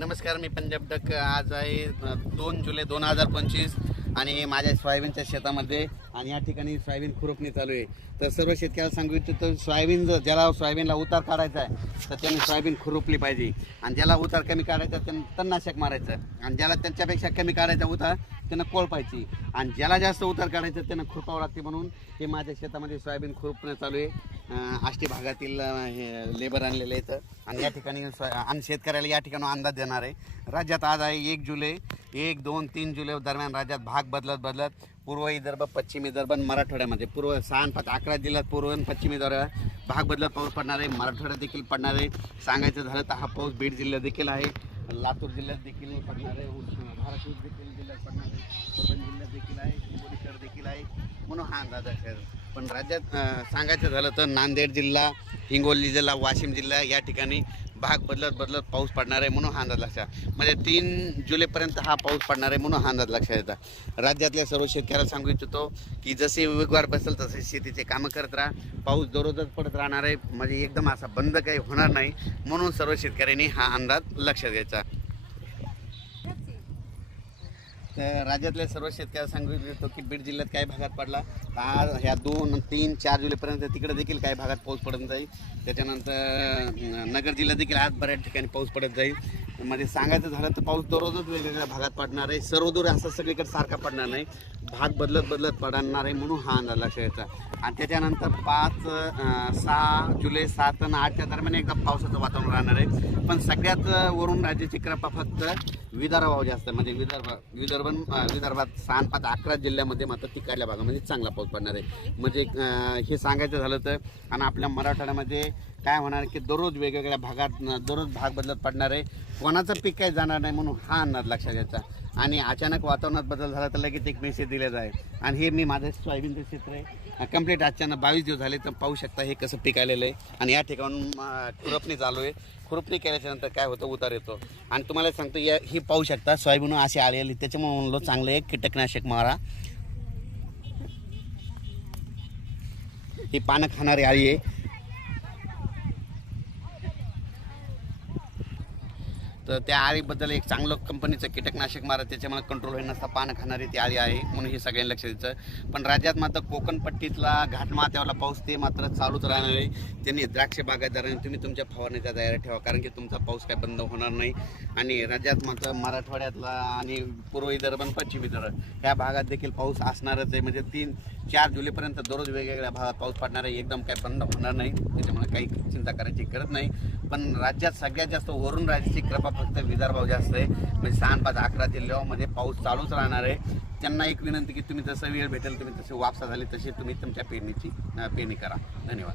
नमस्कार मी पंजाब डक आज आहे दोन जुलै दोन हजार पंचवीस आणि माझ्या सोयाबीनच्या शेतामध्ये आणि या ठिकाणी सोयाबीन खुरपणी चालू आहे तर सर्व शेतकऱ्याला सांगू इच्छितो सोयाबीन जर ज्याला सोयाबीनला उतार काढायचा आहे तर त्यांनी सोयाबीन खुरपली पाहिजे आणि ज्याला उतार कमी काढायचा त्यांना तन्नाशक मारायचं आणि ज्याला त्यांच्यापेक्षा कमी काढायचा उतार त्यांना पाहिजे आणि ज्याला जास्त उतार काढायचा त्यांना खुरपावं लागते म्हणून हे माझ्या शेतामध्ये सोयाबीन खुरपणं चालू आहे आष्टी भागातील हे लेबर आहे तर आणि या ठिकाणी आणि शेतकऱ्याला या ठिकाणी अंदाज देणार आहे राज्यात आज आहे एक जुलै एक दोन तीन जुलै दरम्यान राज्यात भाग बदलत बदलत पूर्व विदर्भ पश्चिम विदर्भ मराठवाड्यामध्ये पूर्व सहा पाच अकरा जिल्ह्यात पूर्व आणि पश्चिम विदर्भ भाग बदलत पाऊस पडणार आहे मराठवाड्यात देखील पडणार आहे सांगायचं झालं तर हा पाऊस बीड जिल्ह्यात देखील आहे लातूर जिल्ह्यात देखील पडणार आहे लातूर देखील पडणार आहे परभणी जिल्ह्यात देखील आहे हिंगोली शहर देखील आहे म्हणून हा अंदाज आहे पण राज्यात सांगायचं झालं तर नांदेड जिल्हा हिंगोली जिल्हा वाशिम जिल्हा या ठिकाणी भाग बदलत बदलत पाऊस पडणार आहे म्हणून हा अंदाज लक्षात म्हणजे तीन जुलैपर्यंत हा पाऊस पडणार आहे म्हणून हा अंदाज लक्षात येतात राज्यातल्या सर्व शेतकऱ्याला सांगू इच्छितो की जसे उमेदवार बसेल तसे शेतीचे कामं करत राहा पाऊस दररोजच पडत राहणार आहे म्हणजे एकदम असा बंद काही होणार नाही म्हणून सर्व शेतकऱ्यांनी हा अंदाज लक्षात घ्यायचा राज्यातले राज्यातल्या सर्व शेतकऱ्यांना सांगू इच्छितो की बीड जिल्ह्यात काही भागात पडला आज ह्या दोन तीन चार जुलैपर्यंत तिकडे देखील काही भागात पाऊस पडत जाईल त्याच्यानंतर नगर जिल्ह्यात देखील आज बऱ्याच ठिकाणी पाऊस पडत जाईल मध्ये सांगायचं झालं तर पाऊस दररोजच वेगवेगळ्या भागात पडणार आहे सर्वदूर असं सगळीकडे सारखा पडणार नाही भाग बदलत बदलत पडणार आहे म्हणून हा अंदाज लक्षात आणि त्याच्यानंतर पाच सहा जुलै सात आणि आठच्या दरम्यान एकदा पावसाचं वातावरण राहणार आहे पण सगळ्यात वरून राज्याची कृपा फक्त विदर्भाव जास्त म्हणजे विदर्भ विदर्भ विदर्भात सहा पाच अकरा जिल्ह्यामध्ये मात्र तिकडल्या भागामध्ये चांगला पाऊस पडणार आहे म्हणजे हे सांगायचं झालं तर आणि आपल्या मराठवाड्यामध्ये काय होणार की दररोज वेगवेगळ्या भागात दररोज भाग बदलत पडणार आहे कोणाचं पीक काही जाणार नाही म्हणून हा अंदाज लक्षात घ्यायचा आणि अचानक वातावरणात बदल झाला तर लगेच एक मेसेज दिलेला आहे आणि हे मी माझं सोयाबीनचं क्षेत्र आहे कंप्लीट अचानक बावीस दिवस झाले तर पाहू शकता हे कसं पीक आलेलं आहे आणि या ठिकाणून खुरपणी चालू आहे खुरपणी केल्याच्यानंतर काय होतं उतार येतो आणि तुम्हाला सांगतो या हे पाहू शकता सोयाबीन अशी आलेली त्याच्यामुळे म्हणलो चांगलं एक कीटकनाशक मारा ही पानं खाणारी आळी आहे तर त्या आळीबद्दल एक चांगलं कंपनीचं कीटकनाशक मारा त्याच्यामुळे कंट्रोल होईल नसता पानं खाणारी ती आळी आहे म्हणून हे सगळ्यांनी लक्ष द्यायचं पण राज्यात मात्र कोकणपट्टीतला घाटमात्यावाला पाऊस ते मात्र चालूच राहणार आहे त्यांनी द्राक्ष बागायतदारांनी तुम्ही तुमच्या फवारणीचा तयारी ठेवा कारण की तुमचा पाऊस काय बंद होणार नाही आणि राज्यात मात्र मराठवाड्यातला आणि पूर्व विदर्भ आणि पश्चिम विदर्भ ह्या भागात देखील पाऊस असणारच आहे म्हणजे तीन चार जुलैपर्यंत दररोज वेगवेगळ्या भागात पाऊस पडणार आहे एकदम काय बंद होणार नाही त्याच्यामुळे काही चिंता करायची गरज नाही पण राज्यात सगळ्यात जास्त वरून राज्याची कृपा फक्त विदर्भाव जास्त आहे म्हणजे सहा पाच अकरा जिल्ह्यामध्ये पाऊस चालूच राहणार आहे त्यांना एक विनंती की तुम्ही जसं वेळ भेटेल तुम्ही तसे वापसा झाली तशी तुम्ही तुमच्या पेरणीची पेरणी करा धन्यवाद